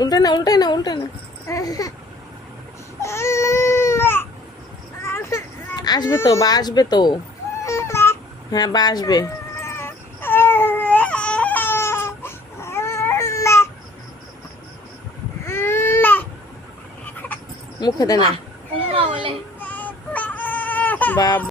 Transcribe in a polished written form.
উল্টে না, উল্টে না, উল্টে না। আসবে তো, বা আসবে তো। হ্যাঁ, বা আসবে। মুখে দে না। বা